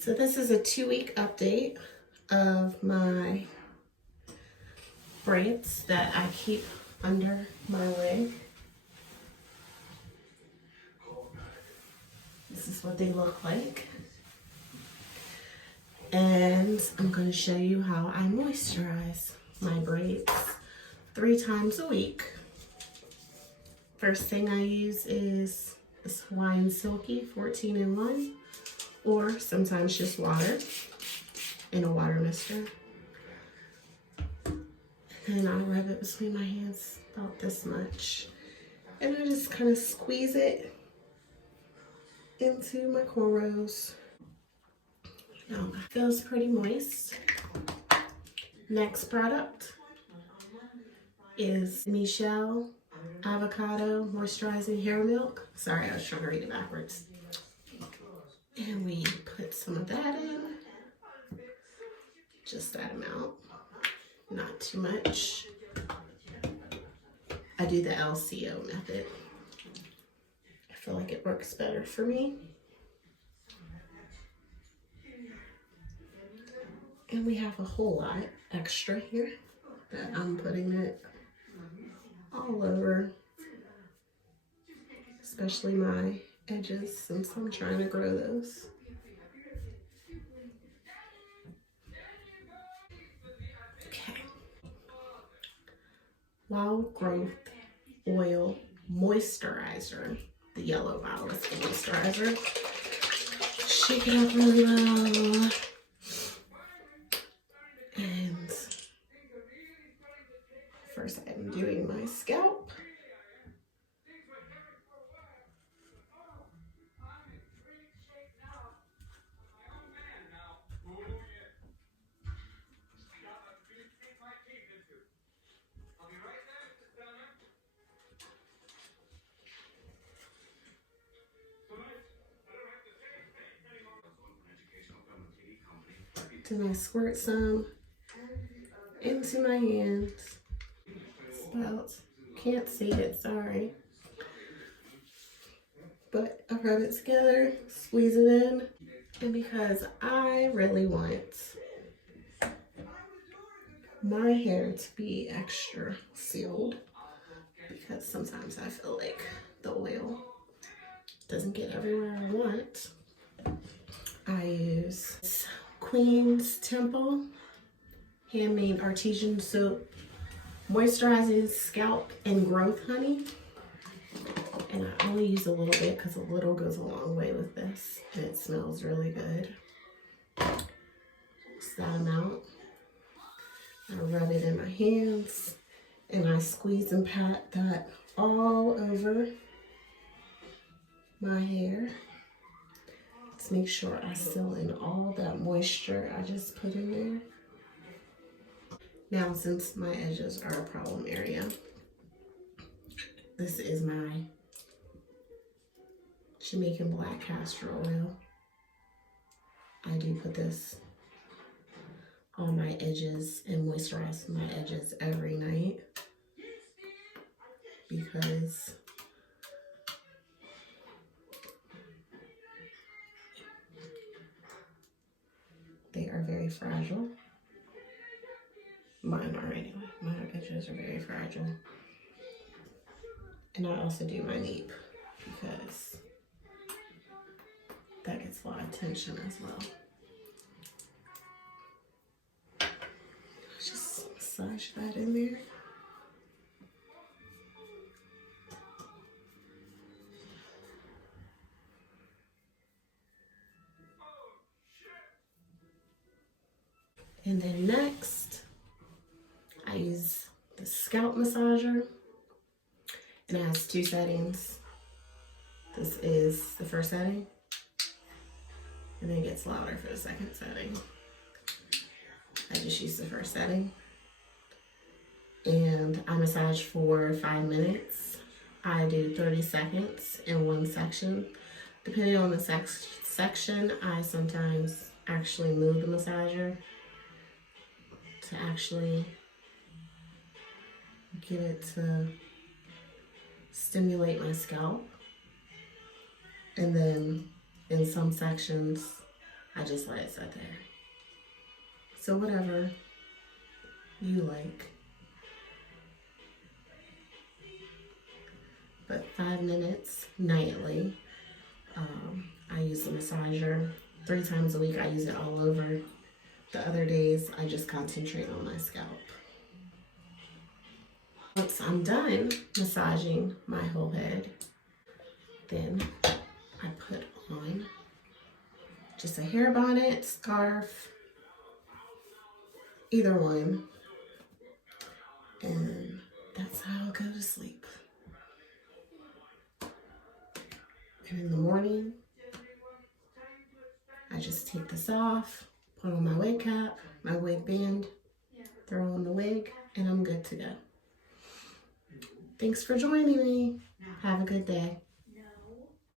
So this is a 2-week update of my braids that I keep under my wig. This is what they look like. And I'm going to show you how I moisturize my braids 3 times a week. First thing I use is this Hawaiian Silky 14-in-1, or sometimes just water in a water mister. And I rub it between my hands about this much. And I just kind of squeeze it into my cornrows. Now, it feels pretty moist. Next product is Mielle Avocado Moisturizing Hair Milk. Sorry, I was trying to read it backwards. And we put some of that in. Just that amount. Not too much. I do the LCO method. I feel like it works better for me. And we have a whole lot extra here that I'm putting it all over, especially my edges since I'm trying to grow those. Okay. Wild Growth Oil Moisturizer. The yellow bottle is the moisturizer. Shake it up really well. And first I'm doing my scalp. Then I squirt some into my hands. Spouts. Can't see it, sorry. But I rub it together, squeeze it in. And because I really want my hair to be extra sealed, because sometimes I feel like the oil doesn't get everywhere I want, I use Queen's Temple Handmade Artisan Soap Moisturizing Scalp and Growth Honey. And I only use a little bit because a little goes a long way with this. And it smells really good. Just that amount. I rub it in my hands. And I squeeze and pat that all over my hair. Let's make sure I seal in all that moisture I just put in there. Now, since my edges are a problem area, this is my Jamaican black castor oil. I do put this on my edges and moisturize my edges every night because they are very fragile. Mine are anyway. My edges are very fragile. And I also do my nape because that gets a lot of attention as well. Just massage that in there. And then next, I use the scalp massager, and it has 2 settings. This is the first setting, and then it gets louder for the second setting. I just use the first setting, and I massage for 5 minutes. I do 30 seconds in one section. Depending on the section, I sometimes actually move the massager to actually get it to stimulate my scalp. And then in some sections, I just let it sit there. So whatever you like. But 5 minutes nightly. I use the massager 3 times a week. I use it all over. The other days, I just concentrate on my scalp. Once I'm done massaging my whole head, then I put on just a hair bonnet, scarf, either one, and that's how I'll go to sleep. And in the morning, I just take this off, put on my wig cap, my wig band, throw on the wig, and I'm good to go. Thanks for joining me. Have a good day.